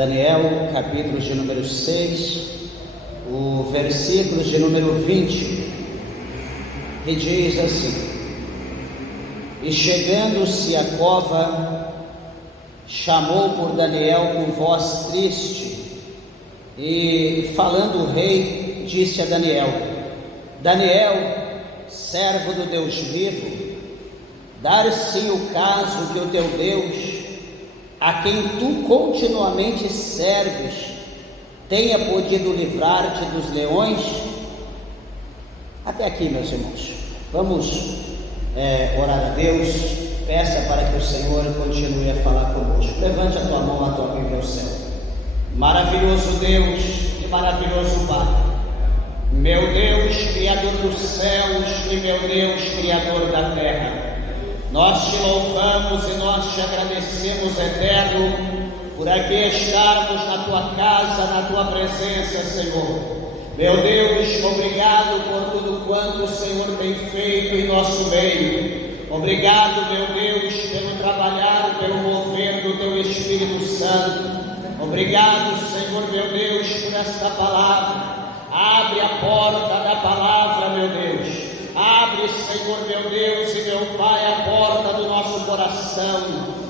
Daniel, capítulo de número 6, o versículo de número 20, que diz assim: E chegando-se à cova, chamou por Daniel com voz triste, e falando o rei, disse a Daniel: Daniel, servo do Deus vivo, dar-se o caso que o teu Deus, a quem tu continuamente serves, tenha podido livrar-te dos leões? Até aqui, meus irmãos. Vamos orar a Deus. Peça para que o Senhor continue a falar conosco. Levante a tua mão, a tua Bíblia ao céu. Maravilhoso Deus e maravilhoso Pai, meu Deus, Criador dos céus, e meu Deus, Criador da terra, nós te louvamos e nós te agradecemos, eterno, por aqui estarmos na tua casa, na tua presença, Senhor. Meu Deus, obrigado por tudo quanto o Senhor tem feito em nosso meio. Obrigado, meu Deus, pelo trabalhar, pelo mover do teu Espírito Santo. Obrigado, Senhor, meu Deus, por esta palavra. Abre a porta da palavra, meu Deus. Abre, Senhor, meu Deus e meu Pai, a porta do nosso coração.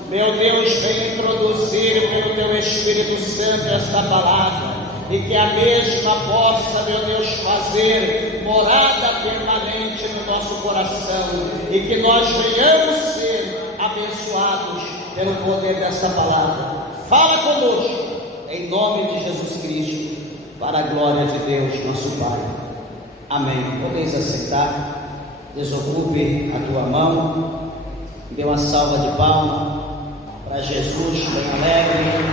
Meu Deus, vem introduzir pelo teu Espírito Santo esta palavra, e que a mesma possa, meu Deus, fazer morada permanente no nosso coração, e que nós venhamos ser abençoados pelo poder desta palavra. Fala conosco, em nome de Jesus Cristo, para a glória de Deus, nosso Pai. Amém. Podeis aceitar. Desocupe a tua mão. Dê uma salva de palmas para Jesus, bem alegre.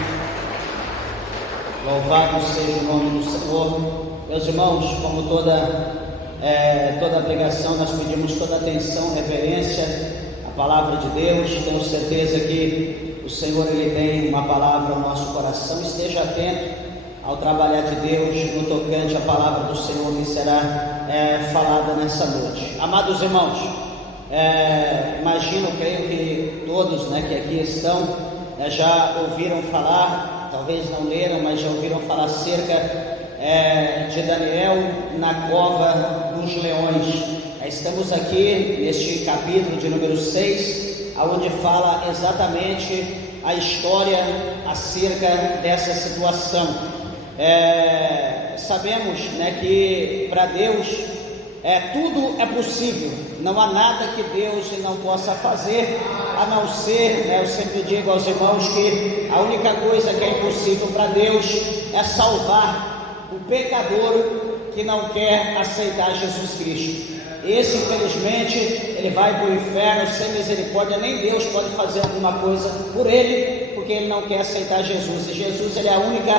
Louvado seja o nome do Senhor. Meus irmãos, como toda pregação, nós pedimos toda atenção, reverência à palavra de Deus. Tenho certeza que o Senhor, Ele tem uma palavra ao nosso coração. Esteja atento ao trabalhar de Deus no tocante à palavra do Senhor que será falada nessa noite. Amados irmãos, imagino, creio que todos que aqui estão já ouviram falar, talvez não leram, mas já ouviram falar acerca de Daniel na cova dos leões. Estamos aqui neste capítulo de número 6, onde fala exatamente a história acerca dessa situação. Sabemos que para Deus tudo é possível, não há nada que Deus não possa fazer, a não ser, eu sempre digo aos irmãos que a única coisa que é impossível para Deus é salvar o pecador que não quer aceitar Jesus Cristo. Esse, infelizmente, ele vai para o inferno sem misericórdia. Nem Deus pode fazer alguma coisa por ele, porque ele não quer aceitar Jesus. E Jesus, ele é a única,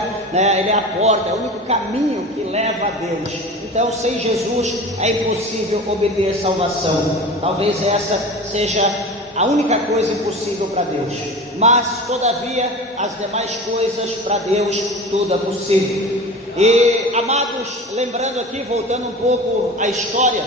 ele é a porta, é o único caminho que leva a Deus. Então, sem Jesus é impossível obter salvação. Talvez essa seja a única coisa impossível para Deus. Mas, todavia, as demais coisas para Deus, tudo é possível. E, amados, lembrando aqui, voltando um pouco à história,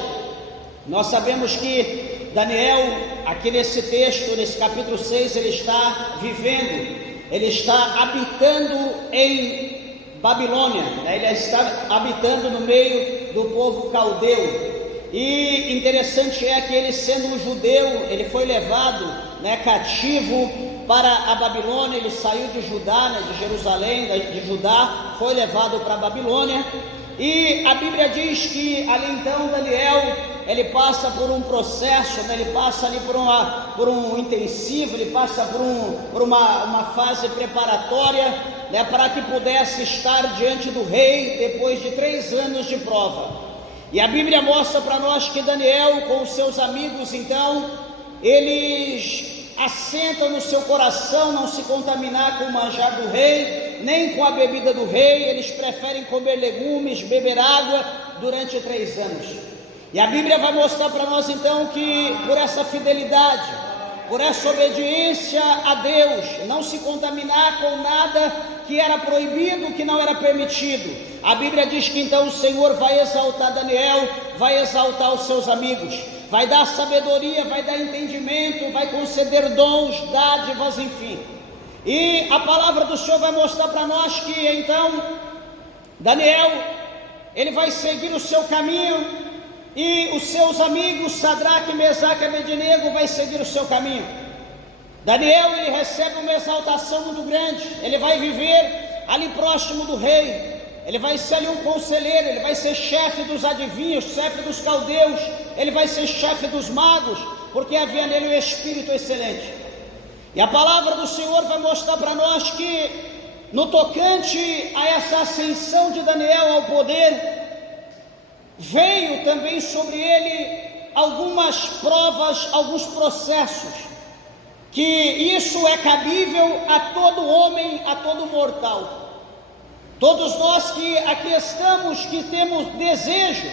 nós sabemos que Daniel, aqui nesse texto, nesse capítulo 6, ele está vivendo, ele está habitando em Babilônia, ele está habitando no meio do povo caldeu. E interessante é que ele, sendo um judeu, ele foi levado cativo para a Babilônia. Ele saiu de Judá, de Jerusalém, de Judá, foi levado para a Babilônia. E a Bíblia diz que ali então Daniel, ele passa por um processo, ele passa ali por um intensivo, ele passa por uma fase preparatória, para que pudesse estar diante do rei depois de 3 anos de prova. E a Bíblia mostra para nós que Daniel, com os seus amigos, então, eles assentam no seu coração não se contaminar com o manjar do rei, nem com a bebida do rei. Eles preferem comer legumes, beber água durante 3 anos. E a Bíblia vai mostrar para nós então que por essa fidelidade, por essa obediência a Deus, não se contaminar com nada que era proibido, que não era permitido, a Bíblia diz que então o Senhor vai exaltar Daniel, vai exaltar os seus amigos, vai dar sabedoria, vai dar entendimento, vai conceder dons, dádivas, enfim. E a palavra do Senhor vai mostrar para nós que então Daniel, ele vai seguir o seu caminho, e os seus amigos Sadraque, Mesaque e Abednego vai seguir o seu caminho. Daniel, ele recebe uma exaltação muito grande, ele vai viver ali próximo do rei, ele vai ser ali um conselheiro, ele vai ser chefe dos adivinhos, chefe dos caldeus, ele vai ser chefe dos magos, porque havia nele um espírito excelente. E a palavra do Senhor vai mostrar para nós que no tocante a essa ascensão de Daniel ao poder, veio também sobre ele algumas provas, alguns processos, que isso é cabível a todo homem, a todo mortal. Todos nós que aqui estamos, que temos desejo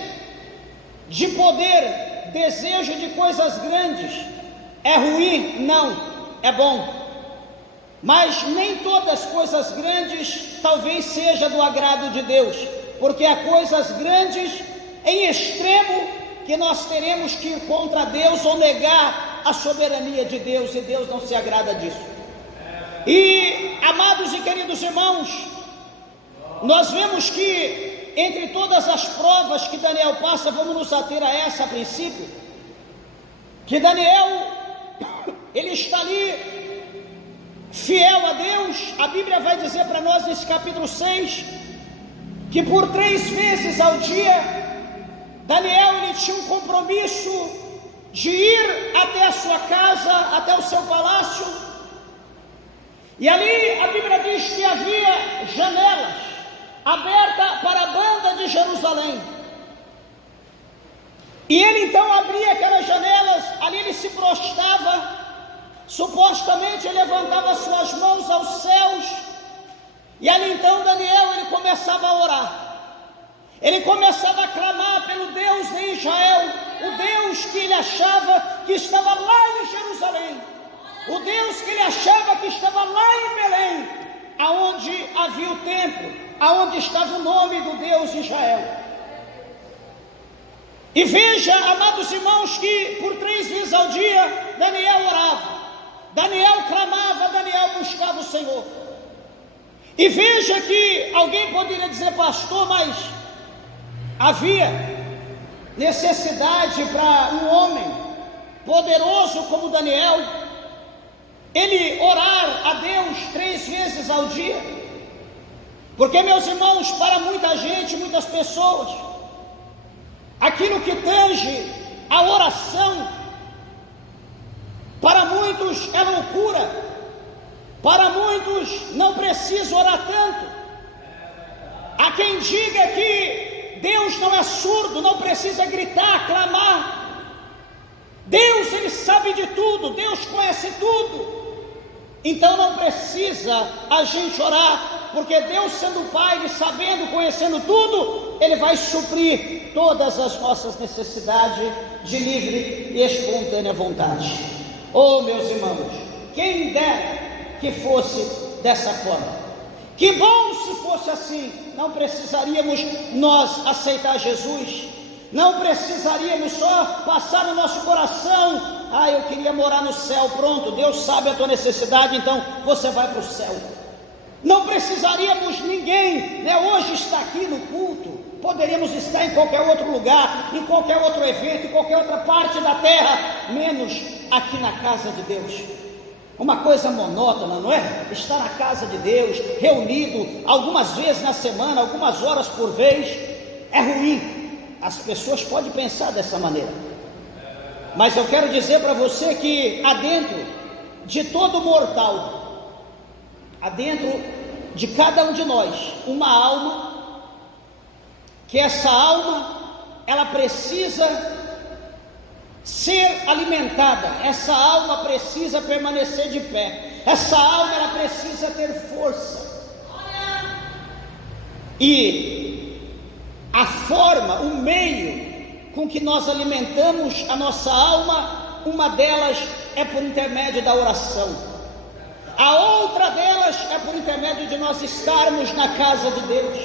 de poder, desejo de coisas grandes, é ruim? Não, é bom. Mas nem todas as coisas grandes talvez seja do agrado de Deus, porque há coisas grandes em extremo que nós teremos que ir contra Deus ou negar a soberania de Deus, e Deus não se agrada disso. E, amados e queridos irmãos, nós vemos que entre todas as provas que Daniel passa, vamos nos ater a essa a princípio, que Daniel, ele está ali fiel a Deus. A Bíblia vai dizer para nós nesse capítulo 6, que por 3 vezes ao dia, Daniel, ele tinha um compromisso de ir até a sua casa, até o seu palácio, e ali a Bíblia diz que havia janelas abertas para a banda de Jerusalém, e ele então abria aquelas janelas, ali ele se prostrava, supostamente ele levantava suas mãos aos céus, e ali então Daniel, ele começava a orar, ele começava a clamar pelo Deus de Israel, o Deus que ele achava que estava lá em Jerusalém, o Deus que ele achava que estava lá em Belém, aonde havia o templo, aonde estava o nome do Deus de Israel. E veja, amados irmãos, que por 3 vezes ao dia Daniel orava, Daniel clamava, Daniel buscava o Senhor. E veja que alguém poderia dizer: pastor, mas havia necessidade para um homem poderoso como Daniel, ele orar a Deus 3 vezes ao dia? Porque, meus irmãos, para muita gente, muitas pessoas, aquilo que tange a oração, para muitos é loucura, para muitos não precisa orar tanto. Há quem diga que Deus não é surdo, não precisa gritar, clamar. Deus, ele sabe de tudo, Deus conhece tudo, então não precisa a gente orar, porque Deus, sendo Pai, ele sabendo, conhecendo tudo, ele vai suprir todas as nossas necessidades de livre e espontânea vontade. Oh, meus irmãos, quem dera que fosse dessa forma. Que bom se fosse assim. Não precisaríamos nós aceitar Jesus, não precisaríamos só passar no nosso coração: ah, eu queria morar no céu, pronto, Deus sabe a tua necessidade, então você vai para o céu. Não precisaríamos ninguém, né? Hoje está aqui no culto, poderíamos estar em qualquer outro lugar, em qualquer outro evento, em qualquer outra parte da terra, menos aqui na casa de Deus. Uma coisa monótona, não é? Estar na casa de Deus, reunido algumas vezes na semana, algumas horas por vez, é ruim. As pessoas podem pensar dessa maneira, mas eu quero dizer para você que há dentro de todo mortal, há dentro de cada um de nós uma alma, que essa alma, ela precisa ser alimentada, essa alma precisa permanecer de pé, essa alma, ela precisa ter força. E a forma, o meio com que nós alimentamos a nossa alma, uma delas é por intermédio da oração, a outra delas é por intermédio de nós estarmos na casa de Deus,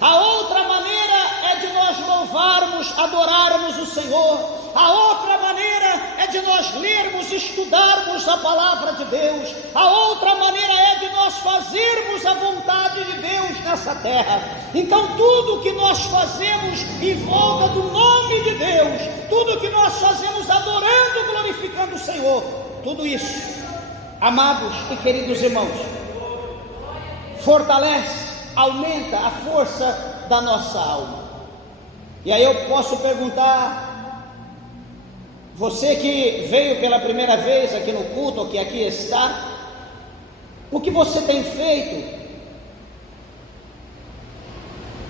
a outra maneira é de nós louvarmos, adorarmos o Senhor, a outra maneira é de nós lermos, estudarmos a palavra de Deus. A outra maneira é de nós fazermos a vontade de Deus nessa terra. Então tudo que nós fazemos em volta do nome de Deus, tudo que nós fazemos adorando, glorificando o Senhor, tudo isso, amados e queridos irmãos, fortalece, aumenta a força da nossa alma. E aí eu posso perguntar, você que veio pela primeira vez aqui no culto, ou que aqui está, o que você tem feito?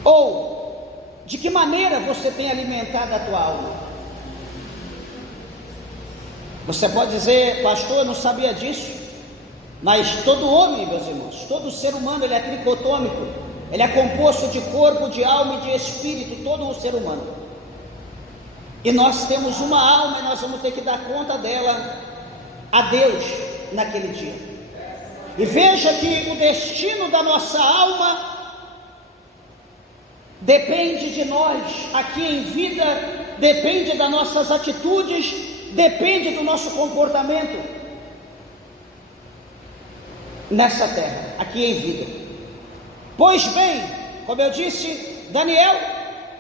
Ou de que maneira você tem alimentado a tua alma? Você pode dizer, pastor, eu não sabia disso. Mas todo homem, meus irmãos, todo ser humano, ele é tricotômico. Ele é composto de corpo, de alma e de espírito, todo o ser humano. E nós temos uma alma e nós vamos ter que dar conta dela a Deus naquele dia. E veja que o destino da nossa alma depende de nós aqui em vida, depende das nossas atitudes, depende do nosso comportamento nessa terra, aqui em vida. Pois bem, como eu disse, Daniel,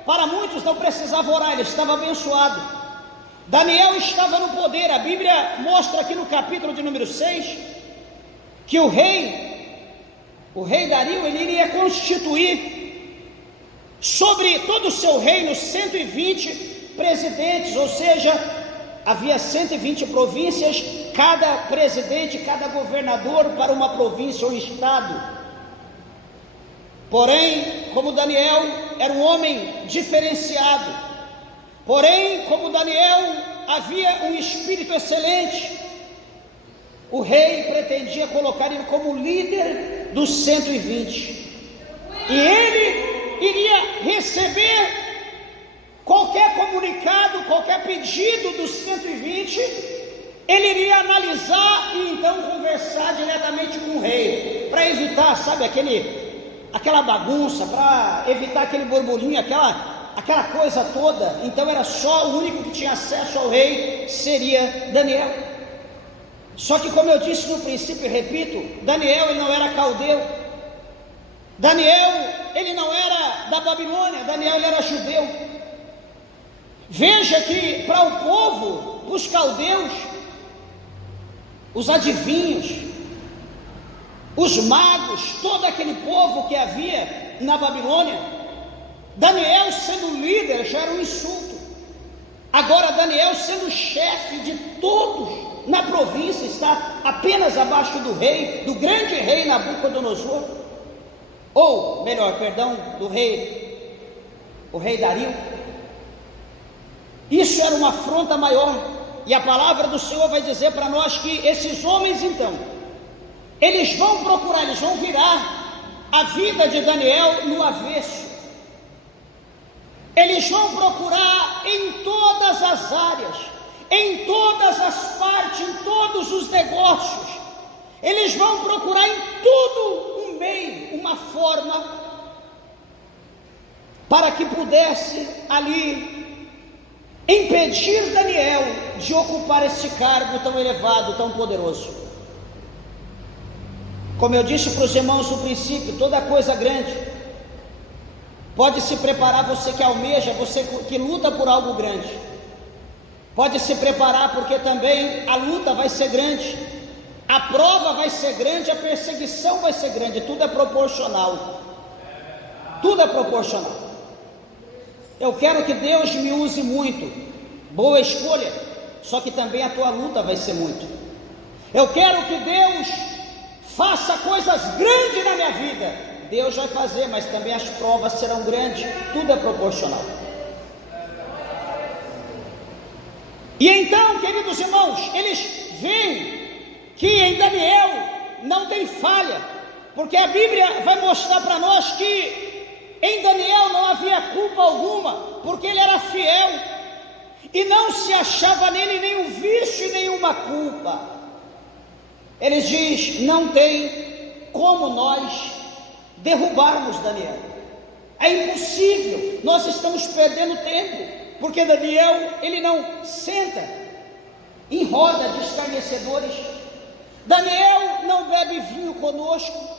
para muitos não precisava orar, ele estava abençoado. Daniel estava no poder. A Bíblia mostra aqui no capítulo de número 6, que o rei Dario, ele iria constituir sobre todo o seu reino 120 presidentes, ou seja, havia 120 províncias, cada presidente, cada governador para uma província ou estado. Porém, como Daniel era um homem diferenciado, porém, como Daniel havia um espírito excelente, o rei pretendia colocar ele como líder dos 120, e ele iria receber qualquer comunicado, qualquer pedido dos 120, ele iria analisar e então conversar diretamente com o rei, para evitar, sabe, aquela bagunça, para evitar aquele burburinho, aquela coisa toda. Então era só, o único que tinha acesso ao rei seria Daniel. Só que, como eu disse no princípio e repito, Daniel, ele não era caldeu, Daniel, ele não era da Babilônia, Daniel, ele era judeu. Veja que para o povo, os caldeus, os adivinhos, os magos, todo aquele povo que havia na Babilônia, Daniel sendo líder já era um insulto. Agora Daniel sendo chefe de todos na província, está apenas abaixo do rei, do grande rei Nabucodonosor, ou melhor, perdão, o rei Dario. Isso era uma afronta maior, e a palavra do Senhor vai dizer para nós que esses homens então, eles vão procurar, eles vão virar a vida de Daniel no avesso. Eles vão procurar em todas as áreas, em todas as partes, em todos os negócios. Eles vão procurar em tudo um meio, uma forma, para que pudesse ali impedir Daniel de ocupar esse cargo tão elevado, tão poderoso. Como eu disse para os irmãos no princípio, toda coisa grande pode se preparar, você que almeja, você que luta por algo grande, pode se preparar, porque também a luta vai ser grande, a prova vai ser grande, a perseguição vai ser grande, tudo é proporcional, tudo é proporcional. Eu quero que Deus me use muito, boa escolha, só que também a tua luta vai ser muito. Eu quero que Deus faça coisas grandes na minha vida, Deus vai fazer, mas também as provas serão grandes, tudo é proporcional. E então, queridos irmãos, eles veem que em Daniel não tem falha, porque a Bíblia vai mostrar para nós que em Daniel não havia culpa alguma, porque ele era fiel, e não se achava nele nenhum vício e nenhuma culpa. Ele diz, não tem como nós derrubarmos Daniel, é impossível, nós estamos perdendo tempo, porque Daniel, ele não senta, em roda de escarnecedores. Daniel não bebe vinho conosco,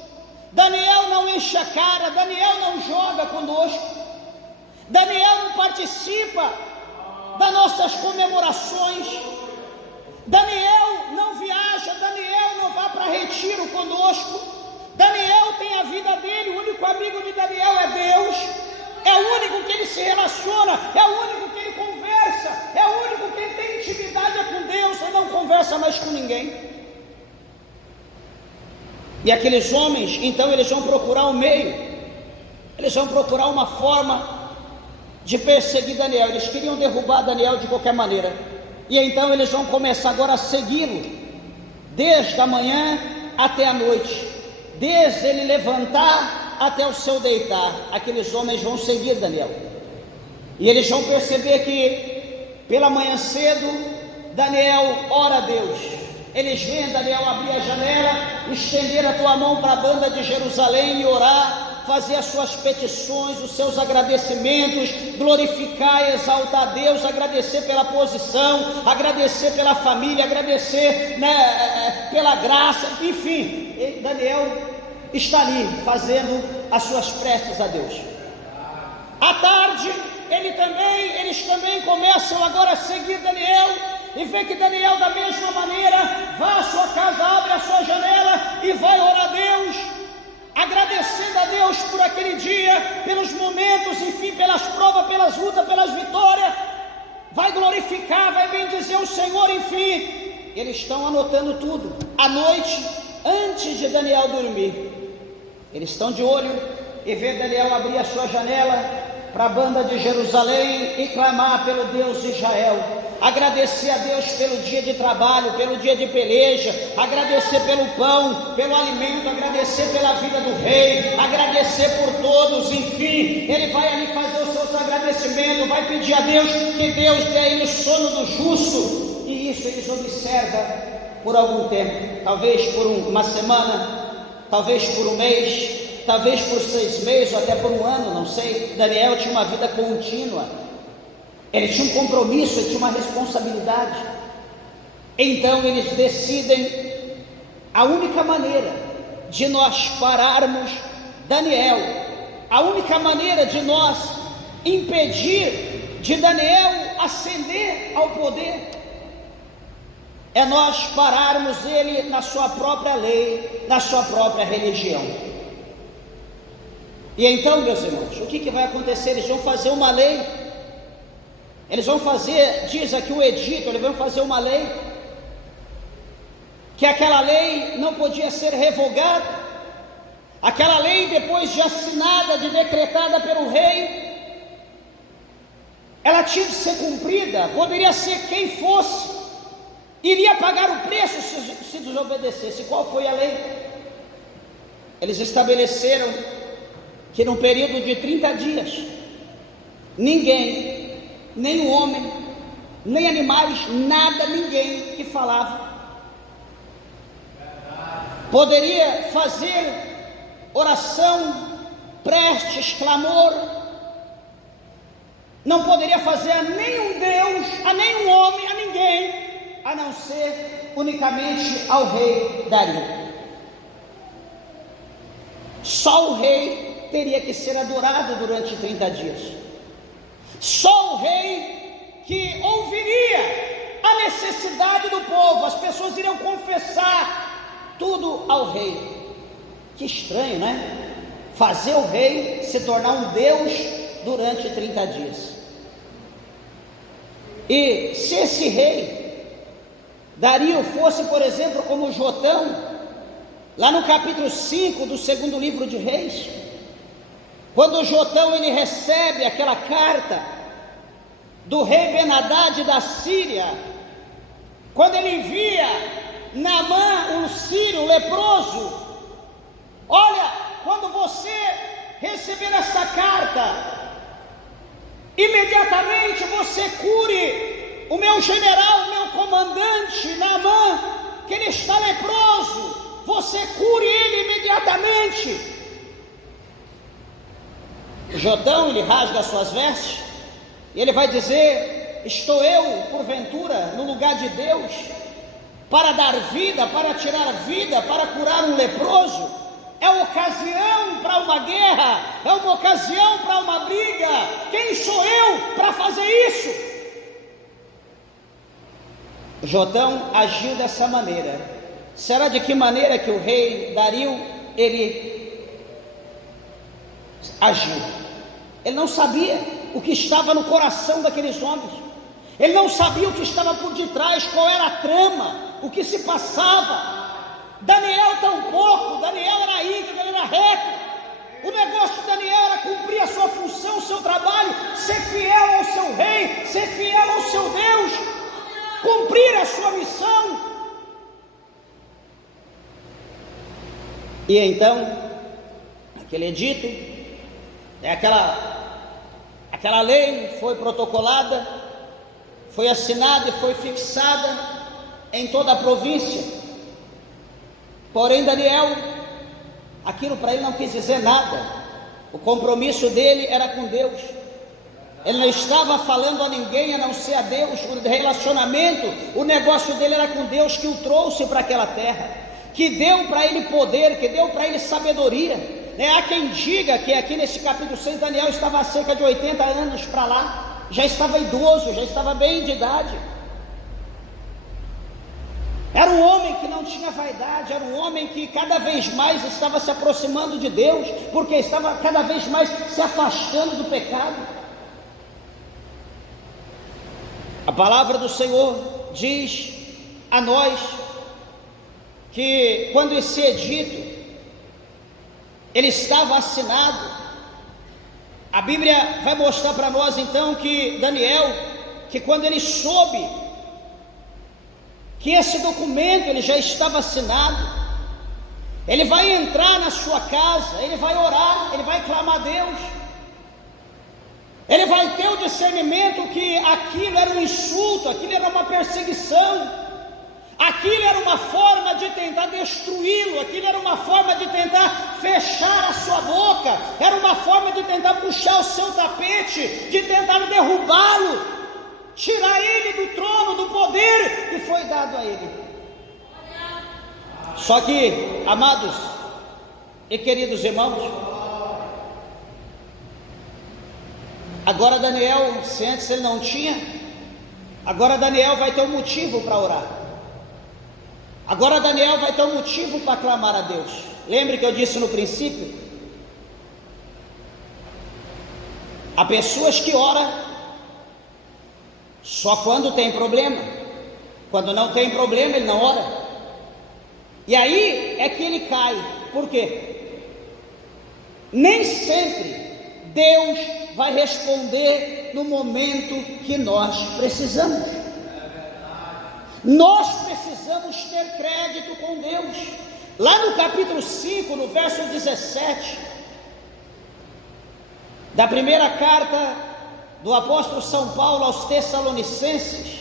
Daniel não enche a cara, Daniel não joga conosco, Daniel não participa das nossas comemorações, Daniel não viaja, Daniel não vai para retiro conosco. Daniel tem a vida dele, o único amigo de Daniel é Deus, é o único que ele se relaciona, é o único que ele conversa, é o único que ele tem intimidade com Deus, ele não conversa mais com ninguém. E aqueles homens, então, eles vão procurar um meio, eles vão procurar uma forma de perseguir Daniel. Eles queriam derrubar Daniel de qualquer maneira, e então eles vão começar agora a segui-lo, desde a manhã até a noite, desde ele levantar até o seu deitar. Aqueles homens vão seguir Daniel, e eles vão perceber que pela manhã cedo Daniel ora a Deus. Eles veem Daniel abrir a janela, estender a tua mão para a banda de Jerusalém e orar, fazer as suas petições, os seus agradecimentos, glorificar e exaltar a Deus, agradecer pela posição, agradecer pela família, agradecer, pela graça, enfim. Daniel está ali fazendo as suas preces a Deus. À tarde, eles também começam agora a seguir Daniel, e vê que Daniel, da mesma maneira, vai à sua casa, abre a sua janela e vai orar a Deus, agradecendo a Deus por aquele dia, pelos momentos, enfim, pelas provas, pelas lutas, pelas vitórias, vai glorificar, vai bendizer o Senhor, enfim. Eles estão anotando tudo. À noite, antes de Daniel dormir, eles estão de olho e vê Daniel abrir a sua janela para a banda de Jerusalém e clamar pelo Deus de Israel, agradecer a Deus pelo dia de trabalho, pelo dia de peleja, agradecer pelo pão, pelo alimento, agradecer pela vida do rei, agradecer por todos, enfim. Ele vai ali fazer os seus agradecimentos, vai pedir a Deus que Deus dê a ele o sono do justo, e isso eles observam por algum tempo, talvez por uma semana, talvez por um mês, talvez por 6 meses, ou até por um ano, não sei. Daniel tinha uma vida contínua, ele tinha um compromisso, ele tinha uma responsabilidade. Então eles decidem a única maneira de nós pararmos Daniel, a única maneira de nós impedir de Daniel ascender ao poder, é nós pararmos ele na sua própria lei, na sua própria religião. E então, meus irmãos, o que vai acontecer? Eles vão fazer uma lei, eles vão fazer, diz aqui o edito, eles vão fazer uma lei, que aquela lei não podia ser revogada, aquela lei, depois de assinada, de decretada pelo rei, ela tinha de ser cumprida, poderia ser quem fosse, iria pagar o preço se desobedecesse. Qual foi a lei? Eles estabeleceram que num período de 30 dias, ninguém, nem o homem, nem animais, nada, ninguém que falava, poderia fazer oração, prestes, clamor, não poderia fazer a nenhum Deus, a nenhum homem, a ninguém, a não ser unicamente ao rei Dario. Só o rei teria que ser adorado durante 30 dias. Só o rei que ouviria a necessidade do povo, as pessoas iriam confessar tudo ao rei. Que estranho, né? Fazer o rei se tornar um Deus durante 30 dias. E se esse rei Dario fosse, por exemplo, como Jotão, lá no capítulo 5 do segundo livro de Reis, quando Jotão ele recebe aquela carta do rei Ben-Hadad da Síria, quando ele envia Naamã, um sírio leproso, olha, quando você receber essa carta, imediatamente você cure o meu general, o meu comandante Naamã, que ele está leproso, você cure ele imediatamente. Jotão, ele rasga as suas vestes, e ele vai dizer estou eu, porventura, no lugar de Deus, para dar vida, para tirar vida, para curar um leproso? É ocasião para uma guerra, é uma ocasião para uma briga. Quem sou eu para fazer isso? Jotão agiu dessa maneira. Será de que maneira que o rei Dario, ele agiu? Ele não sabia o que estava no coração daqueles homens. Ele não sabia o que estava por detrás, qual era a trama, o que se passava. Daniel tampouco. Daniel era íntegro, ele era reto. O negócio de Daniel era cumprir a sua função, o seu trabalho, ser fiel ao seu rei, ser fiel ao seu Deus, cumprir a sua missão. E então, aquele edito, aquela lei foi protocolada, foi assinada e foi fixada em toda a província. Porém, Daniel, aquilo para ele não quis dizer nada. O compromisso dele era com Deus. Ele não estava falando a ninguém a não ser a Deus. O relacionamento, o negócio dele era com Deus, que o trouxe para aquela terra, que deu para ele poder, que deu para ele sabedoria. Há quem diga que aqui nesse capítulo 6, Daniel estava há cerca de 80 anos para lá, já estava idoso, já estava bem de idade. Era um homem que não tinha vaidade, era um homem que cada vez mais estava se aproximando de Deus, porque estava cada vez mais se afastando do pecado. A palavra do Senhor diz a nós que quando esse edito ele estava assinado, a Bíblia vai mostrar para nós então que Daniel, que quando ele soube que esse documento ele já estava assinado, ele vai entrar na sua casa, ele vai orar, ele vai clamar a Deus, ele vai ter o discernimento que aquilo era um insulto, aquilo era uma perseguição, aquilo era uma forma de tentar destruí-lo, aquilo era uma forma de tentar fechar a sua boca, era uma forma de tentar puxar o seu tapete, de tentar derrubá-lo, tirar ele do trono, do poder que foi dado a ele. Só que, amados e queridos irmãos, agora Daniel, se antes ele não tinha, agora Daniel vai ter um motivo para orar. Agora Daniel vai ter um motivo para clamar a Deus. Lembre que eu disse no princípio, há pessoas que oram só quando tem problema. Quando não tem problema, ele não ora. E aí é que ele cai. Por quê? Nem sempre Deus vai responder no momento que nós precisamos. Nós precisamos ter crédito com Deus. Lá no capítulo 5, no verso 17 da primeira carta do apóstolo São Paulo aos Tessalonicenses,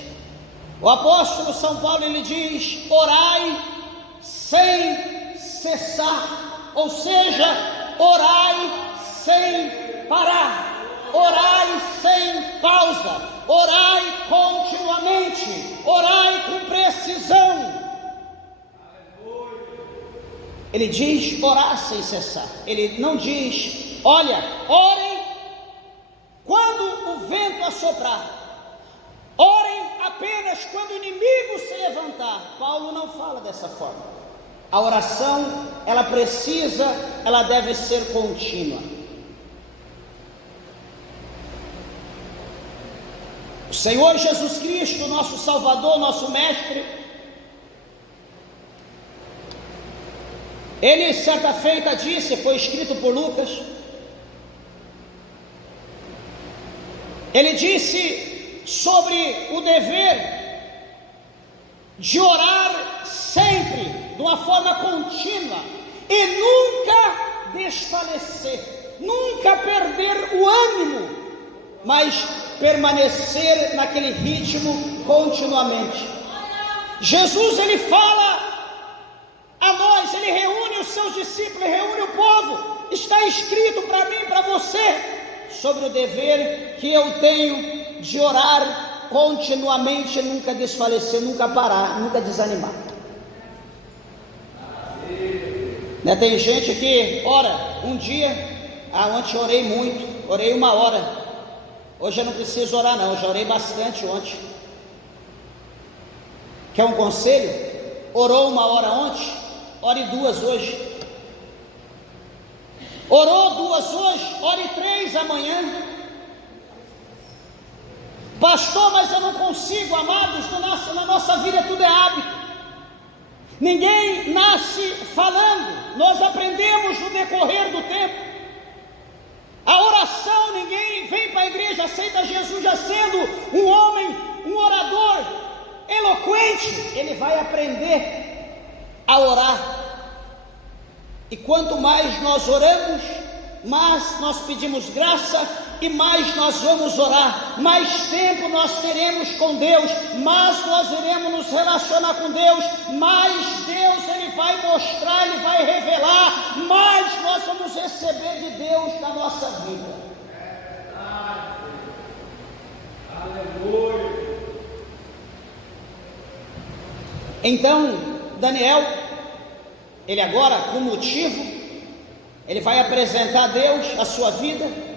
o apóstolo São Paulo ele diz: orai sem cessar, ou seja, orai sem parar, orai sem pausa, orai continuamente, orai com precisão. Ele diz orar sem cessar, ele não diz, olha, orem quando o vento assoprar, orem apenas quando o inimigo se levantar. Paulo não fala dessa forma. A oração, ela deve ser contínua. O Senhor Jesus Cristo, nosso Salvador, nosso Mestre, ele certa feita disse, foi escrito por Lucas, ele disse sobre o dever de orar sempre, de uma forma contínua, e nunca desfalecer, nunca perder o ânimo, mas permanecer naquele ritmo continuamente. Jesus ele fala a nós, ele reúne os seus discípulos, ele reúne o povo. Está escrito para mim, para você, sobre o dever que eu tenho de orar continuamente, nunca desfalecer, nunca parar, nunca desanimar. Né? Tem gente que ora um dia, ontem orei muito, orei 1 hora, hoje eu não preciso orar não, eu já orei bastante ontem. Quer um conselho? Orou 1 hora ontem, ore 2 hoje. Orou 2 hoje, ore 3 amanhã. Pastor, mas eu não consigo, amados, na nossa vida tudo é hábito. Ninguém nasce falando, nós aprendemos no decorrer do tempo. A oração, ninguém vem para a igreja, aceita Jesus já sendo um homem, um orador eloquente. Ele vai aprender a orar. E quanto mais nós oramos, mais nós pedimos graça e mais nós vamos orar, mais tempo nós teremos com Deus, mais nós iremos nos relacionar com Deus, mais Deus Ele vai mostrar, Ele vai revelar, mais nós vamos receber de Deus na nossa vida. Aleluia. Então, Daniel, ele agora, com motivo, ele vai apresentar a Deus a sua vida,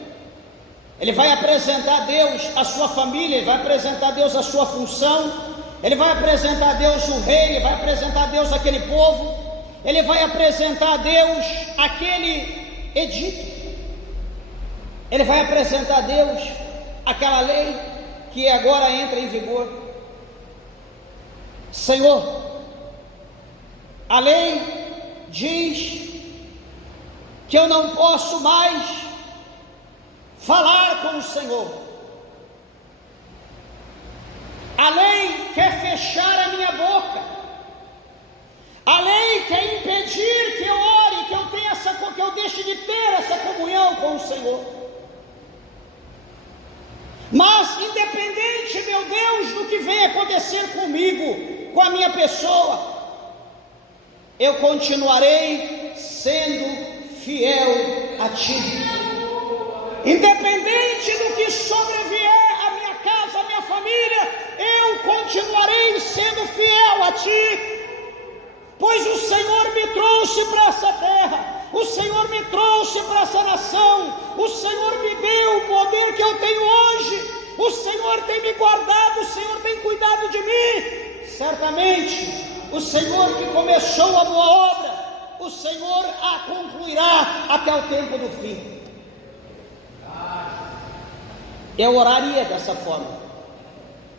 ele vai apresentar a Deus a sua família, ele vai apresentar a Deus a sua função, ele vai apresentar a Deus o rei, ele vai apresentar a Deus aquele povo, ele vai apresentar a Deus aquele edito, ele vai apresentar a Deus aquela lei que agora entra em vigor. Senhor, a lei diz que eu não posso mais falar com o Senhor. A lei quer fechar a minha boca. A lei quer impedir que eu ore, que eu deixe de ter essa comunhão com o Senhor. Mas independente, meu Deus, do que vem acontecer comigo, com a minha pessoa, eu continuarei sendo fiel a Ti. Independente do que sobrevier à minha casa, à minha família, eu continuarei sendo fiel a Ti. Pois o Senhor me trouxe para essa terra, o Senhor me trouxe para essa nação, o Senhor me deu o poder que eu tenho hoje, o Senhor tem me guardado, o Senhor tem cuidado de mim. Certamente, o Senhor que começou a boa obra, o Senhor a concluirá até o tempo do fim. Eu oraria dessa forma.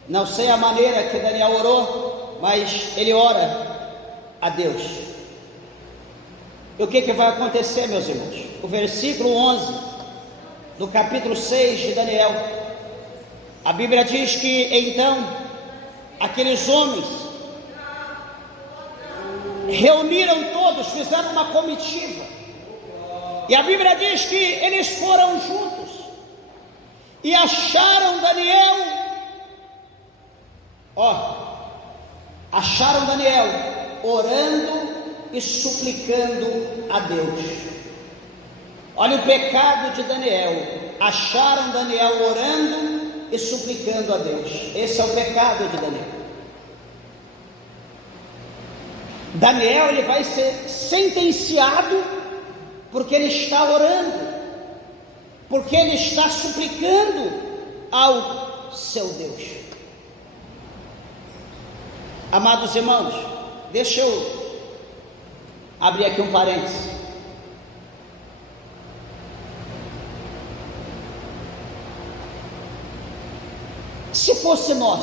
Não sei a maneira que Daniel orou, mas ele ora a Deus. E o que vai acontecer, meus irmãos? O versículo 11 do capítulo 6 de Daniel, a Bíblia diz que então aqueles homens reuniram todos, fizeram uma comitiva, e a Bíblia diz que eles foram juntos e acharam Daniel, orando e suplicando a Deus. Olha o pecado de Daniel. Acharam Daniel orando e suplicando a Deus. Esse é o pecado de Daniel. Daniel, ele vai ser sentenciado porque ele está orando, porque ele está suplicando ao seu Deus. Amados irmãos, deixa eu abrir aqui um parênteses. Se fosse nós,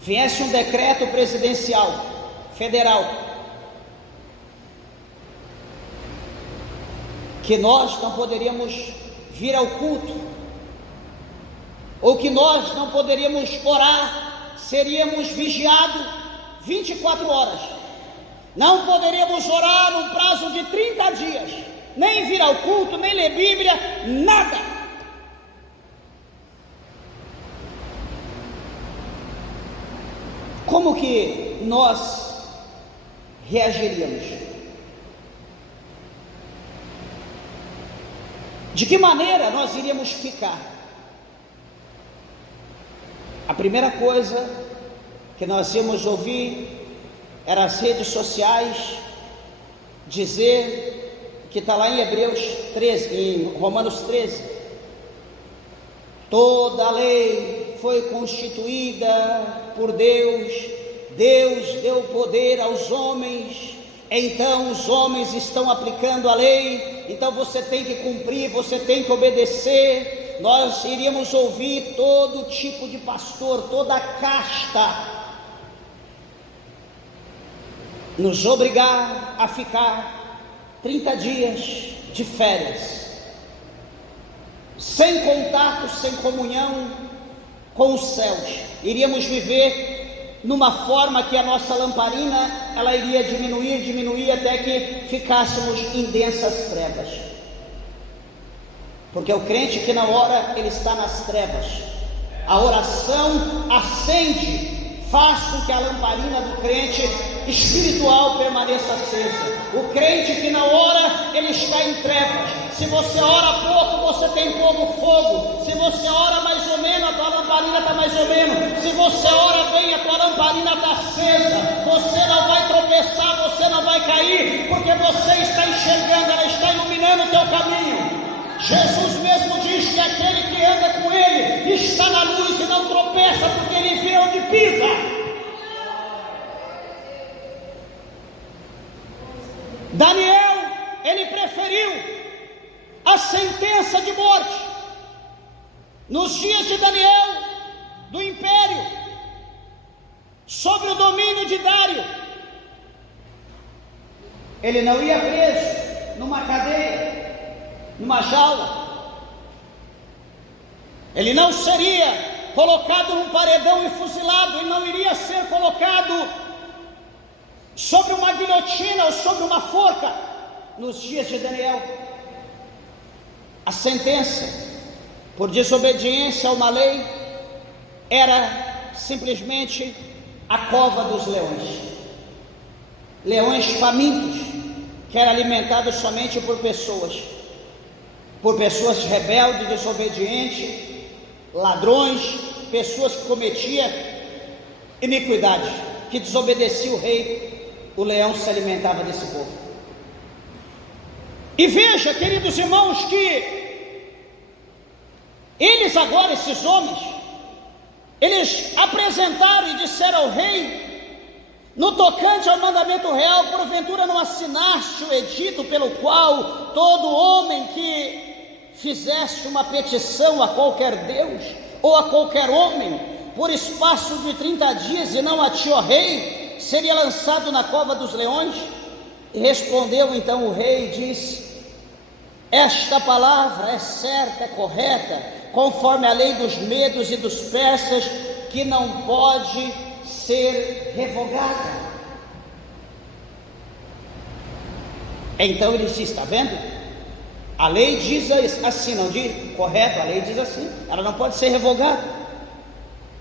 viesse um decreto presidencial, federal, que nós não poderíamos vir ao culto, ou que nós não poderíamos orar, seríamos vigiados 24 horas, não poderíamos orar num prazo de 30 dias, nem vir ao culto, nem ler Bíblia, nada. Como que nós reagiríamos? De que maneira nós iríamos ficar? A primeira coisa que nós íamos ouvir era as redes sociais dizer, que está lá em Hebreus 13, em Romanos 13, toda a lei foi constituída por Deus, Deus deu poder aos homens, então os homens estão aplicando a lei, então você tem que cumprir, você tem que obedecer. Nós iríamos ouvir todo tipo de pastor, toda a casta, nos obrigar a ficar 30 dias de férias, sem contato, sem comunhão com os céus. Iríamos viver numa forma que a nossa lamparina, ela iria diminuir até que ficássemos em densas trevas. Porque o crente que na hora ele está nas trevas, a oração acende, faz com que a lamparina do crente espiritual permaneça acesa. O crente que na hora ele está em trevas, se você ora pouco, você tem pouco fogo. Se você ora mais ou menos, a tua lamparina está mais ou menos. Se você ora bem, a tua lamparina está acesa. Você não vai tropeçar, você não vai cair, porque você está enxergando, ela está iluminando o teu caminho. Jesus mesmo diz que aquele que anda com ele está na luz e não tropeça, porque ele vê onde pisa. Daniel, ele preferiu a sentença de morte nos dias de Daniel, do império, sobre o domínio de Dário. Ele não ia preso numa cadeia, numa jaula. Ele não seria colocado num paredão e fuzilado. Ele não iria ser colocado sobre uma guilhotina ou sobre uma forca. Nos dias de Daniel, a sentença por desobediência a uma lei era simplesmente a cova dos leões. Leões famintos, que eram alimentados somente por pessoas rebeldes, desobedientes, ladrões, pessoas que cometiam iniquidades, que desobedeciam o rei. O leão se alimentava desse povo. E veja, queridos irmãos, que eles agora, esses homens, eles apresentaram e disseram ao rei, no tocante ao mandamento real, porventura não assinaste o edito pelo qual todo homem que fizesse uma petição a qualquer Deus, ou a qualquer homem, por espaço de 30 dias, e não a ti, ó rei, seria lançado na cova dos leões? E respondeu então o rei e disse, esta palavra é certa, é correta, conforme a lei dos medos e dos persas, que não pode ser revogada. Então ele disse, está vendo? A lei diz assim, não diz? Correto, a lei diz assim, ela não pode ser revogada.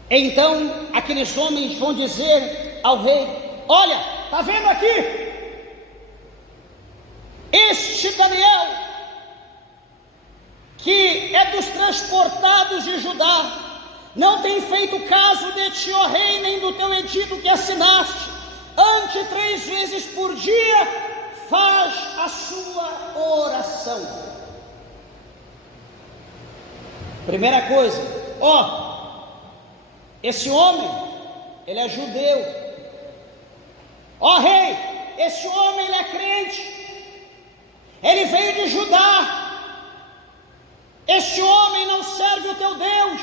Então aqueles homens vão dizer ao rei, olha, está vendo aqui? Este Daniel, que é dos transportados de Judá, não tem feito caso de ti, ó rei, nem do teu edito que assinaste. Ante 3 vezes por dia faz a sua oração. Primeira coisa, esse homem, ele é judeu. Ó rei, esse homem, ele é crente, ele veio de Judá. Este homem não serve o teu Deus,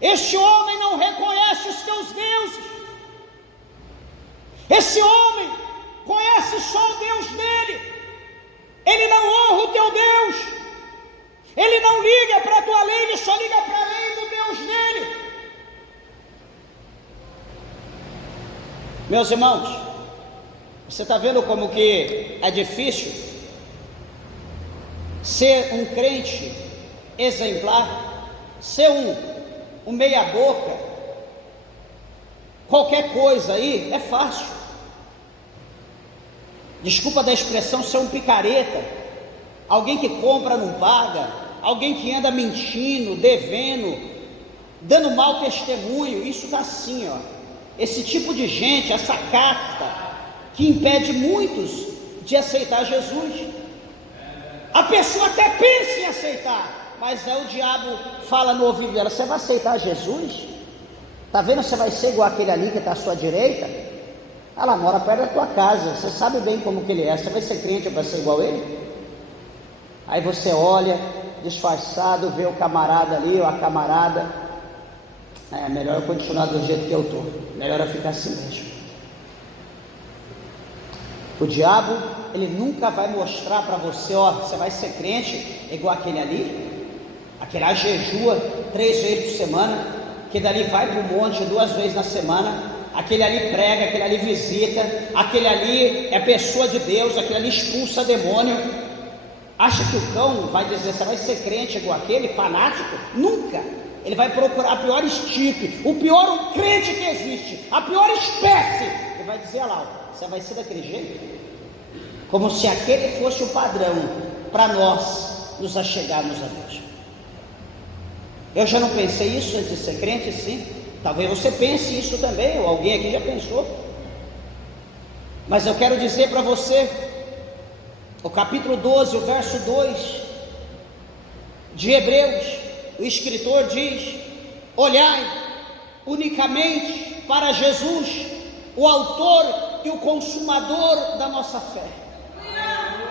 este homem não reconhece os teus deuses, esse homem conhece só o Deus dele, ele não honra o teu Deus, ele não liga para a tua lei, ele só liga para a lei do Deus dele. Meus irmãos, você está vendo como que é difícil ser um crente exemplar, ser um meia boca, qualquer coisa aí é fácil. Desculpa da expressão, ser um picareta, alguém que compra não paga, alguém que anda mentindo, devendo, dando mau testemunho. Isso está assim, ó. Esse tipo de gente, essa casta, que impede muitos de aceitar Jesus. A pessoa até pensa em aceitar, mas o diabo fala no ouvido dela: você vai aceitar Jesus? Está vendo? Você vai ser igual aquele ali que está à sua direita? Ela mora perto da tua casa, você sabe bem como que ele é. Você vai ser crente ou vai ser igual ele? Aí você olha disfarçado, vê o camarada ali ou a camarada: é melhor eu continuar do jeito que eu estou, melhor eu ficar assim mesmo. O diabo, ele nunca vai mostrar para você: ó, você vai ser crente igual aquele ali. Aquele lá jejua 3 vezes por semana, aquele dali vai para o monte 2 vezes na semana, aquele ali prega, aquele ali visita, aquele ali é pessoa de Deus, aquele ali expulsa demônio. Acha que o cão vai dizer: você vai ser crente igual aquele fanático? Nunca. Ele vai procurar a pior estirpe, o pior crente que existe, a pior espécie. Ele vai dizer: olha lá, você vai ser daquele jeito? Como se aquele fosse o padrão para nós nos achegarmos a Deus. Eu já não pensei isso antes de ser crente? Sim. Talvez você pense isso também, ou alguém aqui já pensou. Mas eu quero dizer para você, o capítulo 12, o verso 2 de Hebreus, o escritor diz: olhai unicamente para Jesus, o autor e o consumador da nossa fé.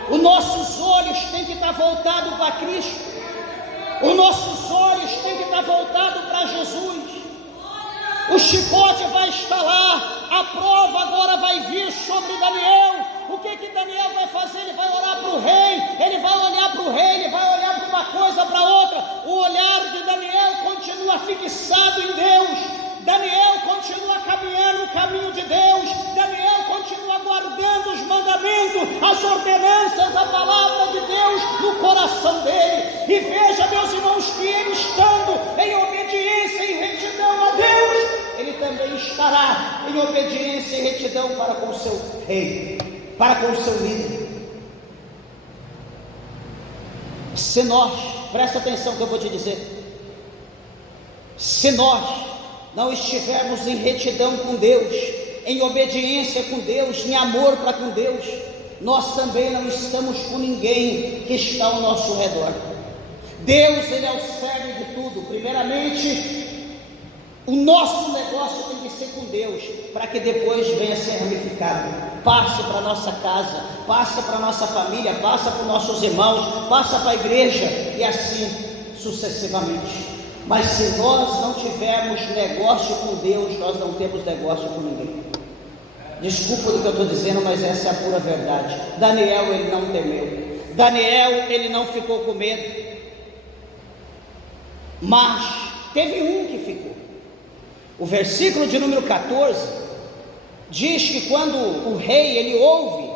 Os nossos olhos têm que estar voltados para Cristo. Os nossos olhos têm que estar voltados para Jesus. O chicote vai estar lá, a prova agora vai vir sobre Daniel. O que Daniel vai fazer? Ele vai orar para o rei, ele vai olhar para o rei, ele vai olhar para uma coisa, para outra. O olhar de Daniel continua fixado em Deus. Daniel continua caminhando no caminho de Deus. Daniel continua guardando os mandamentos, as ordenanças, a palavra de Deus no coração dele. E veja, meus irmãos, que ele estando em obediência e retidão a Deus, ele também estará em obediência e retidão para com o seu rei, para com o seu líder. Se nós, presta atenção no que eu vou te dizer, se nós não estivermos em retidão com Deus, em obediência com Deus, em amor para com Deus, nós também não estamos com ninguém que está ao nosso redor. Deus, ele é o cerne de tudo. Primeiramente, o nosso negócio tem que ser com Deus, para que depois venha a ser ramificado, passe para a nossa casa, passe para a nossa família, passe para os nossos irmãos, passe para a igreja, e assim sucessivamente. Mas se nós não tivermos negócio com Deus, nós não temos negócio com ninguém. Desculpa do que eu estou dizendo, mas essa é a pura verdade. Daniel, ele não temeu. Daniel, ele não ficou com medo. Mas teve um que ficou. O versículo de número 14 diz que quando o rei, ele ouve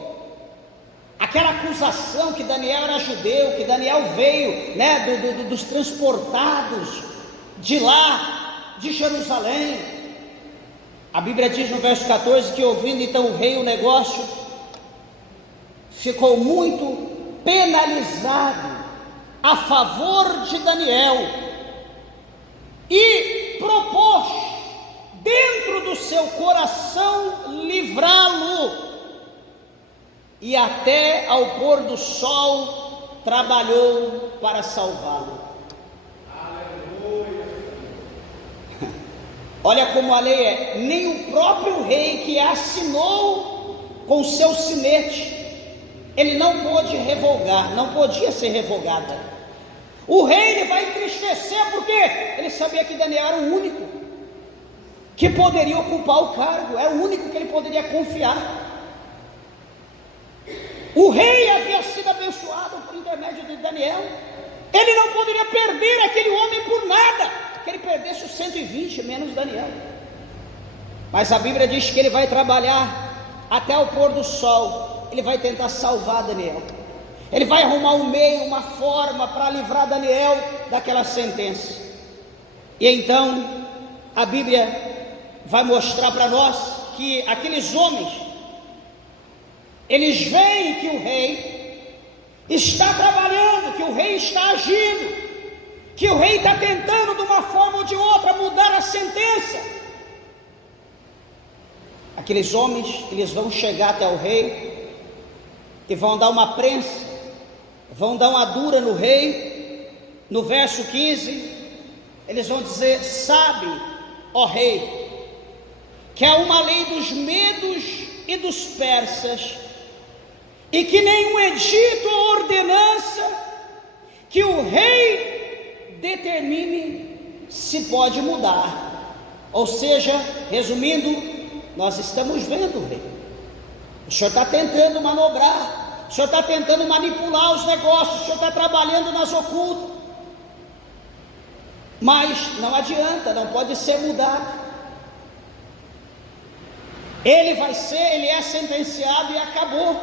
aquela acusação que Daniel era judeu, que Daniel veio, né, dos transportados de lá, de Jerusalém. A Bíblia diz no verso 14 que, ouvindo então o rei o negócio, ficou muito penalizado a favor de Daniel e propôs dentro do seu coração livrá-lo, e até ao pôr do sol trabalhou para salvá-lo. Olha como a lei é: nem o próprio rei que assinou com seu sinete, ele não pôde revogar, não podia ser revogada. O rei, ele vai entristecer porque ele sabia que Daniel era o único que poderia ocupar o cargo, era o único que ele poderia confiar. O rei havia sido abençoado por intermédio de Daniel. Ele não poderia perder aquele homem por nada, que ele perdesse os 120 menos Daniel. Mas a Bíblia diz que ele vai trabalhar até o pôr do sol. Ele vai tentar salvar Daniel. Ele vai arrumar um meio, uma forma para livrar Daniel daquela sentença. E então a Bíblia vai mostrar para nós que aqueles homens, eles veem que o rei está trabalhando, que o rei está agindo, que o rei está tentando de uma uma forma ou de outra, mudar a sentença. Aqueles homens, eles vão chegar até o rei e vão dar uma prensa, vão dar uma dura no rei. No verso 15, eles vão dizer: sabe, ó rei, que há uma lei dos medos e dos persas, e que nenhum edito ou ordenança que o rei determine se pode mudar. Ou seja, resumindo, nós estamos vendo, rei, o senhor está tentando manobrar, o senhor está tentando manipular os negócios, o senhor está trabalhando nas ocultas, mas não adianta, não pode ser mudado. Ele é sentenciado e acabou.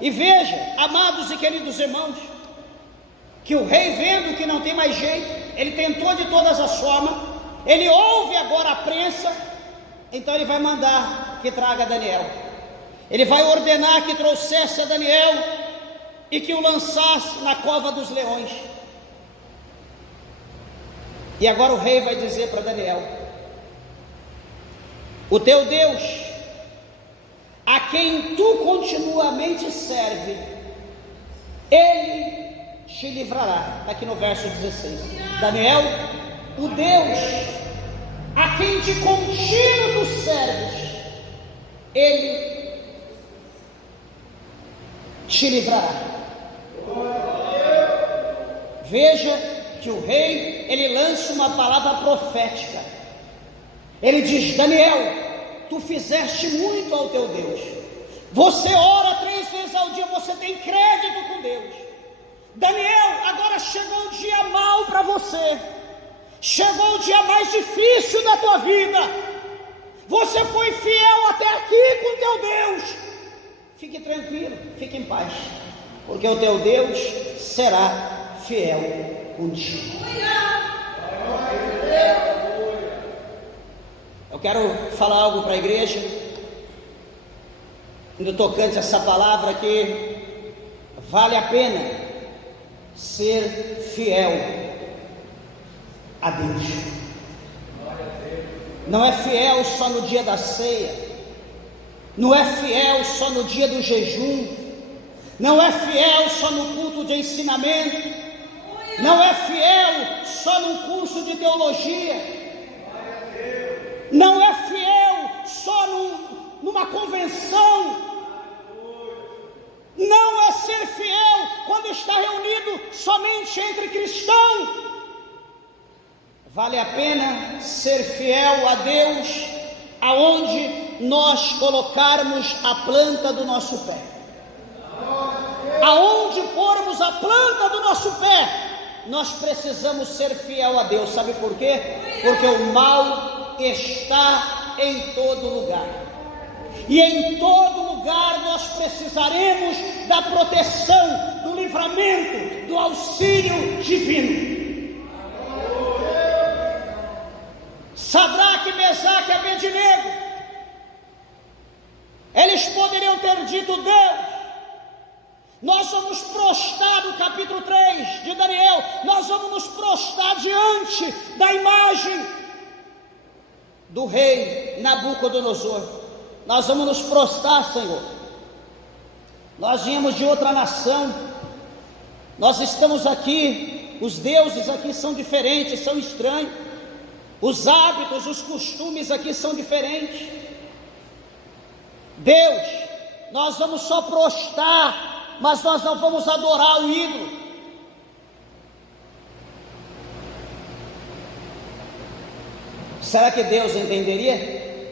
E veja, amados e queridos irmãos, que o rei, vendo que não tem mais jeito, ele tentou de todas as formas, ele ouve agora a prensa, então ele vai mandar que traga Daniel, ele vai ordenar que trouxesse a Daniel e que o lançasse na cova dos leões. E agora o rei vai dizer para Daniel: o teu Deus, a quem tu continuamente serve, ele te livrará. Está aqui no verso 16. Daniel, o Deus a quem de contínuo tu serves, ele te livrará. Veja que o rei, ele lança uma palavra profética. Ele diz: Daniel, tu fizeste muito ao teu Deus, você ora 3 vezes ao dia, você tem crédito com Deus. Daniel, agora chegou o dia mau para você, chegou o dia mais difícil da tua vida, você foi fiel até aqui com teu Deus, fique tranquilo, fique em paz, porque o teu Deus será fiel contigo. Eu quero falar algo para a igreja, no tocante a essa palavra, que vale a pena ser fiel a Deus. Não é fiel só no dia da ceia, não é fiel só no dia do jejum, não é fiel só no culto de ensinamento, não é fiel só num curso de teologia, não é fiel só numa convenção, não é ser fiel quando está reunido somente entre cristãos. Vale a pena ser fiel a Deus aonde nós colocarmos a planta do nosso pé, aonde pormos a planta do nosso pé, nós precisamos ser fiel a Deus. Sabe por quê? Porque o mal está em todo lugar, e em todo lugar nós precisaremos da proteção, do livramento, do auxílio divino. Sadraque, Mesaque e Abednego, eles poderiam ter dito: Deus, nós vamos prostrar, no capítulo 3 de Daniel, nós vamos nos prostrar diante da imagem do rei Nabucodonosor, nós vamos nos prostrar, Senhor, nós viemos de outra nação, nós estamos aqui, os deuses aqui são diferentes, são estranhos, os hábitos, os costumes aqui são diferentes. Deus, nós vamos só prostrar, mas nós não vamos adorar o ídolo. Será que Deus entenderia?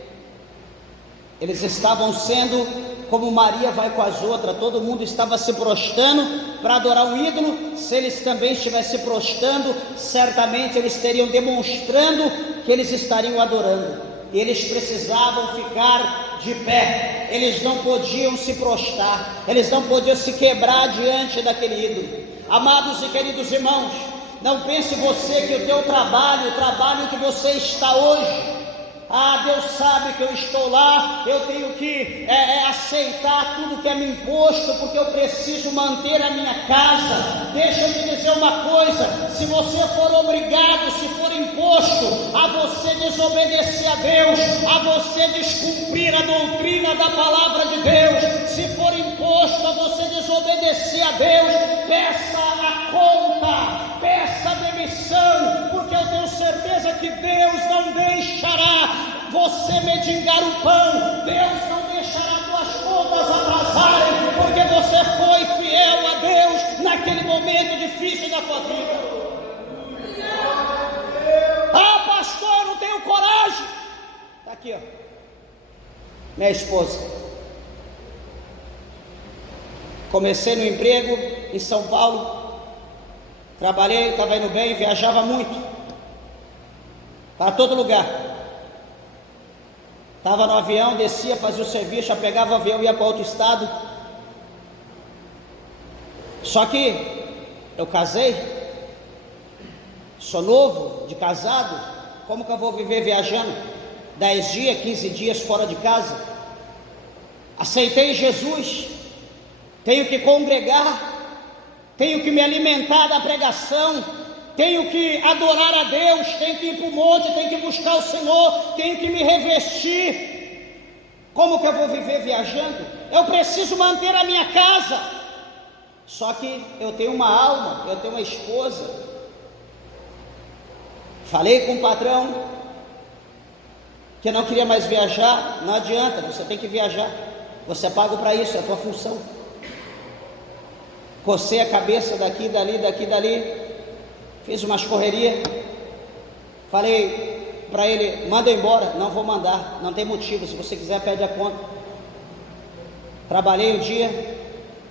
Eles estavam sendo como Maria vai com as outras, todo mundo estava se prostrando para adorar um ídolo. Se eles também estivessem se prostrando, certamente eles estariam demonstrando que eles estariam adorando, e eles precisavam ficar de pé, eles não podiam se prostrar, eles não podiam se quebrar diante daquele ídolo. Amados e queridos irmãos, não pense você que o teu trabalho, o trabalho que você está hoje, Deus sabe que eu estou lá, eu tenho que aceitar tudo que é me imposto, porque eu preciso manter a minha casa. Deixa eu te dizer uma coisa: se você for obrigado, se for imposto a você desobedecer a Deus, a você descumprir a doutrina da palavra de Deus, se for imposto a você desobedecer a Deus, peça a conta, peça a demissão, porque eu tenho certeza que Deus não deixará você mendigar o pão, Deus não deixará tuas contas atrasarem, porque você foi fiel a Deus naquele momento difícil da tua vida. Pastor, eu não tenho coragem. Está aqui, ó, minha esposa. Comecei no emprego em São Paulo, trabalhei, estava indo bem, viajava muito para todo lugar. Estava no avião, descia, fazia o serviço, já pegava o avião e ia para outro estado. Só que eu casei, sou novo, de casado, como que eu vou viver viajando 10 dias, 15 dias fora de casa? Aceitei Jesus, tenho que congregar, tenho que me alimentar da pregação, tenho que adorar a Deus, tenho que ir para o monte, tenho que buscar o Senhor, tenho que me revestir. Como que eu vou viver viajando? Eu preciso manter a minha casa. Só que eu tenho uma alma, eu tenho uma esposa. Falei com o patrão que eu não queria mais viajar. Não adianta, você tem que viajar, você é pago para isso, é a tua função. Cocei a cabeça daqui, dali, fiz umas correrias, falei para ele: manda eu embora. Não vou mandar, não tem motivo, se você quiser pede a conta. Trabalhei um dia,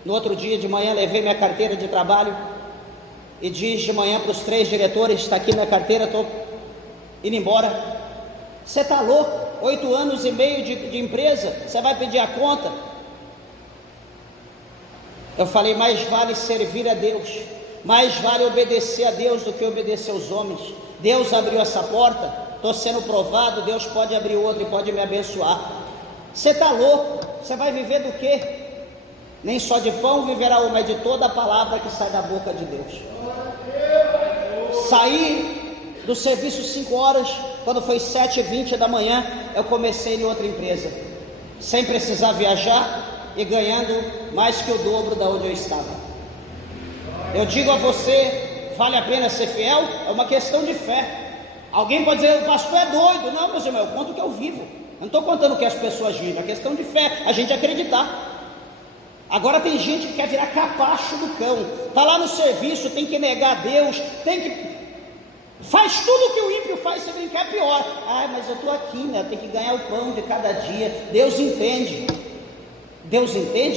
no outro dia de manhã levei minha carteira de trabalho e disse de manhã para os 3 diretores: está aqui minha carteira, estou indo embora. Você está louco? 8 anos e meio de empresa, você vai pedir a conta? Eu falei: mais vale servir a Deus, mais vale obedecer a Deus do que obedecer aos homens. Deus abriu essa porta, estou sendo provado, Deus pode abrir outra e pode me abençoar. Você está louco? Você vai viver do quê? Nem só de pão viverá o homem, mas de toda a palavra que sai da boca de Deus. Saí do serviço 5 horas, quando foi 7h20 da manhã, eu comecei em outra empresa, sem precisar viajar e ganhando mais que o dobro da onde eu estava. Eu digo a você, vale a pena ser fiel? É uma questão de fé. Alguém pode dizer: o pastor é doido. Não, meus irmãos, eu conto o que eu vivo, eu não estou contando o que as pessoas vivem. É questão de fé, a gente acreditar. Agora tem gente que quer virar capacho do cão, está lá no serviço, tem que negar a Deus, faz tudo que o ímpio faz, se brincar é pior. Mas eu estou aqui, né? Eu tenho que ganhar o pão de cada dia. Deus entende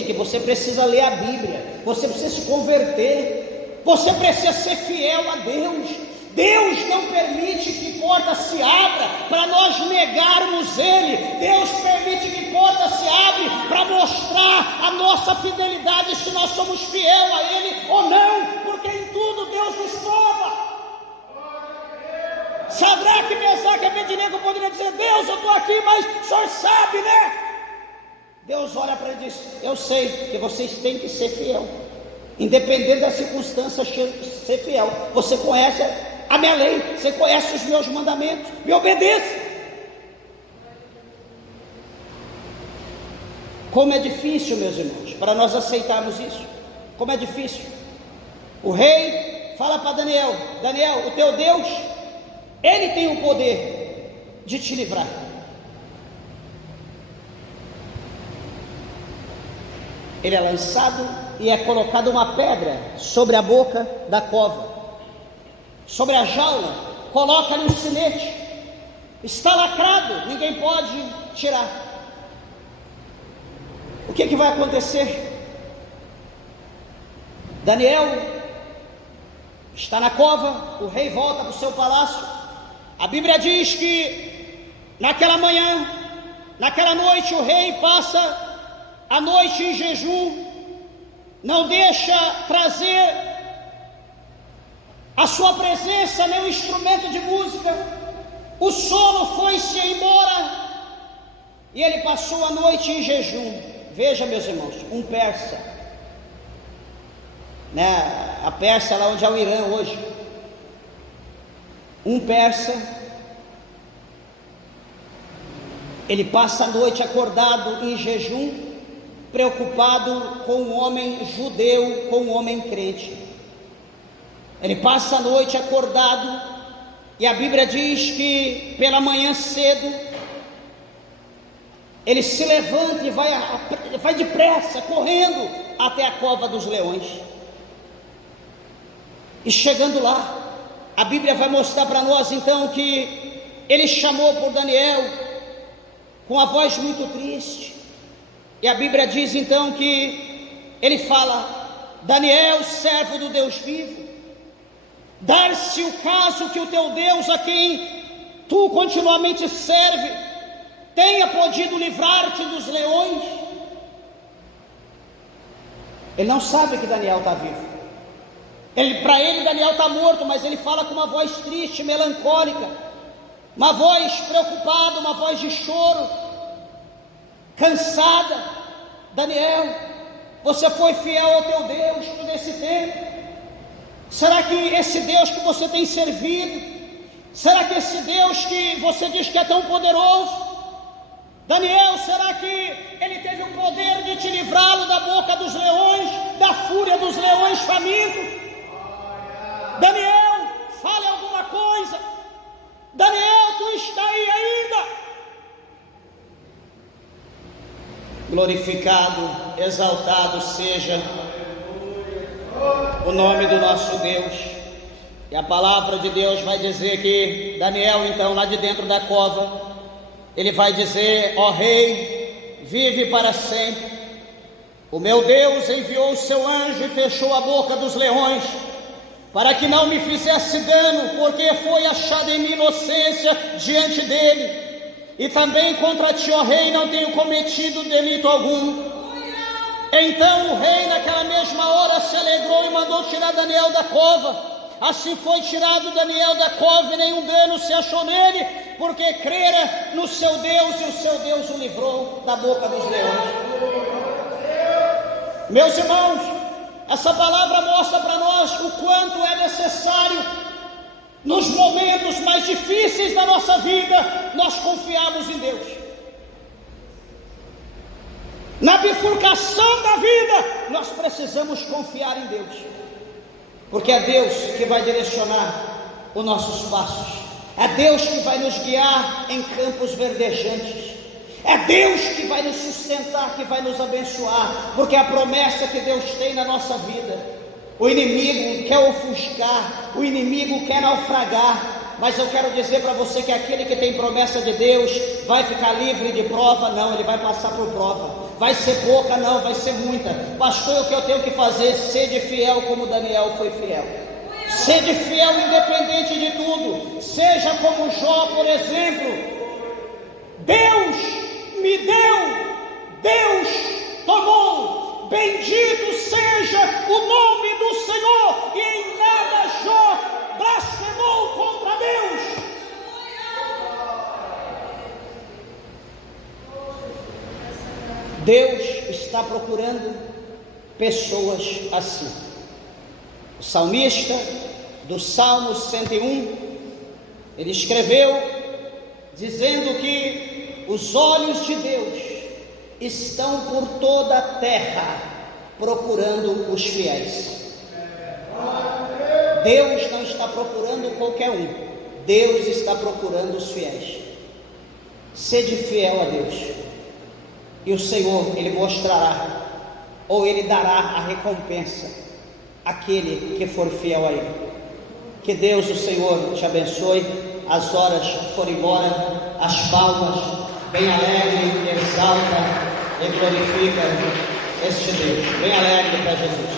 que você precisa ler a Bíblia, você precisa se converter, você precisa ser fiel a Deus. Deus não permite que porta se abra para nós negarmos Ele. Deus permite que porta se abra para mostrar a nossa fidelidade, se nós somos fiel a Ele ou não, porque em tudo Deus nos prova. Sadraque, Mesaque e Abednego poderiam dizer: Deus, eu estou aqui, mas o Senhor sabe, né? Deus olha para ele e diz: eu sei que vocês têm que ser fiel, independente das circunstâncias, ser fiel. Você conhece a minha lei, você conhece os meus mandamentos, me obedeça. Como é difícil, meus irmãos, para nós aceitarmos isso. Como é difícil. O rei fala para Daniel: Daniel, o teu Deus, Ele tem o poder de te livrar. Ele é lançado e é colocado uma pedra sobre a boca da cova, sobre a jaula, coloca no sinete, está lacrado, ninguém pode tirar. O que vai acontecer? Daniel está na cova, o rei volta para o seu palácio. A Bíblia diz que naquela manhã, naquela noite, o rei passa a noite em jejum, não deixa trazer a sua presença nem um instrumento de música, o sono foi-se embora e ele passou a noite em jejum. Veja, meus irmãos, um persa, né? A Pérsia, lá onde é o Irã hoje, um persa, ele passa a noite acordado em jejum, preocupado com um homem judeu, com um homem crente. Ele passa a noite acordado, e a Bíblia diz que pela manhã cedo ele se levanta e vai depressa, correndo até a cova dos leões. E chegando lá, a Bíblia vai mostrar para nós então que ele chamou por Daniel com a voz muito triste. E a Bíblia diz então que ele fala: Daniel, servo do Deus vivo, dar-se o caso que o teu Deus, a quem tu continuamente serve, tenha podido livrar-te dos leões. Ele não sabe que Daniel está vivo. Para ele Daniel está morto, mas ele fala com uma voz triste, melancólica, uma voz preocupada, uma voz de choro, cansada. Daniel, você foi fiel ao teu Deus todo esse tempo. Será que esse Deus que você tem servido, será que esse Deus que você diz que é tão poderoso, Daniel, será que ele teve o poder de te livrá-lo da boca dos leões, da fúria dos leões famintos? Daniel, fale alguma coisa. Daniel, tu está aí ainda. Glorificado, exaltado seja o nome do nosso Deus. E a palavra de Deus vai dizer que Daniel, então, lá de dentro da cova, ele vai dizer: ó rei, vive para sempre. O meu Deus enviou o seu anjo e fechou a boca dos leões, para que não me fizesse dano, porque foi achada em mim inocência diante dele. E também contra ti, ó rei, não tenho cometido delito algum. Então o rei naquela mesma hora se alegrou e mandou tirar Daniel da cova. Assim foi tirado Daniel da cova, e nenhum dano se achou nele, porque crera no seu Deus, e o seu Deus o livrou da boca dos leões. Meus irmãos, essa palavra mostra para nós o quanto é necessário, nos momentos mais difíceis da nossa vida, nós confiarmos em Deus. Na bifurcação da vida, nós precisamos confiar em Deus, porque é Deus que vai direcionar os nossos passos, é Deus que vai nos guiar em campos verdejantes, é Deus que vai nos sustentar, que vai nos abençoar, porque é a promessa que Deus tem na nossa vida. O inimigo quer ofuscar, o inimigo quer naufragar, mas eu quero dizer para você que aquele que tem promessa de Deus vai ficar livre de prova? Não, ele vai passar por prova. Vai ser pouca? Não, vai ser muita. Pastor, o que eu tenho que fazer? Sede fiel como Daniel foi fiel. Sede fiel independente de tudo. Seja como Jó, por exemplo. Deus me deu, Deus tomou. Bendito seja o nome do Senhor. E em nada Jó blasfemou contra Deus. Deus está procurando pessoas assim. O salmista do Salmo 101, ele escreveu dizendo que os olhos de Deus estão por toda a terra procurando os fiéis. Deus não está procurando qualquer um, Deus está procurando os fiéis. Sede fiel a Deus, e o Senhor, Ele mostrará, ou Ele dará a recompensa àquele que for fiel a Ele. Que Deus, o Senhor, te abençoe. As horas foram embora, as palmas, bem alegre, exalta e glorifica este Deus, bem alegre para Jesus.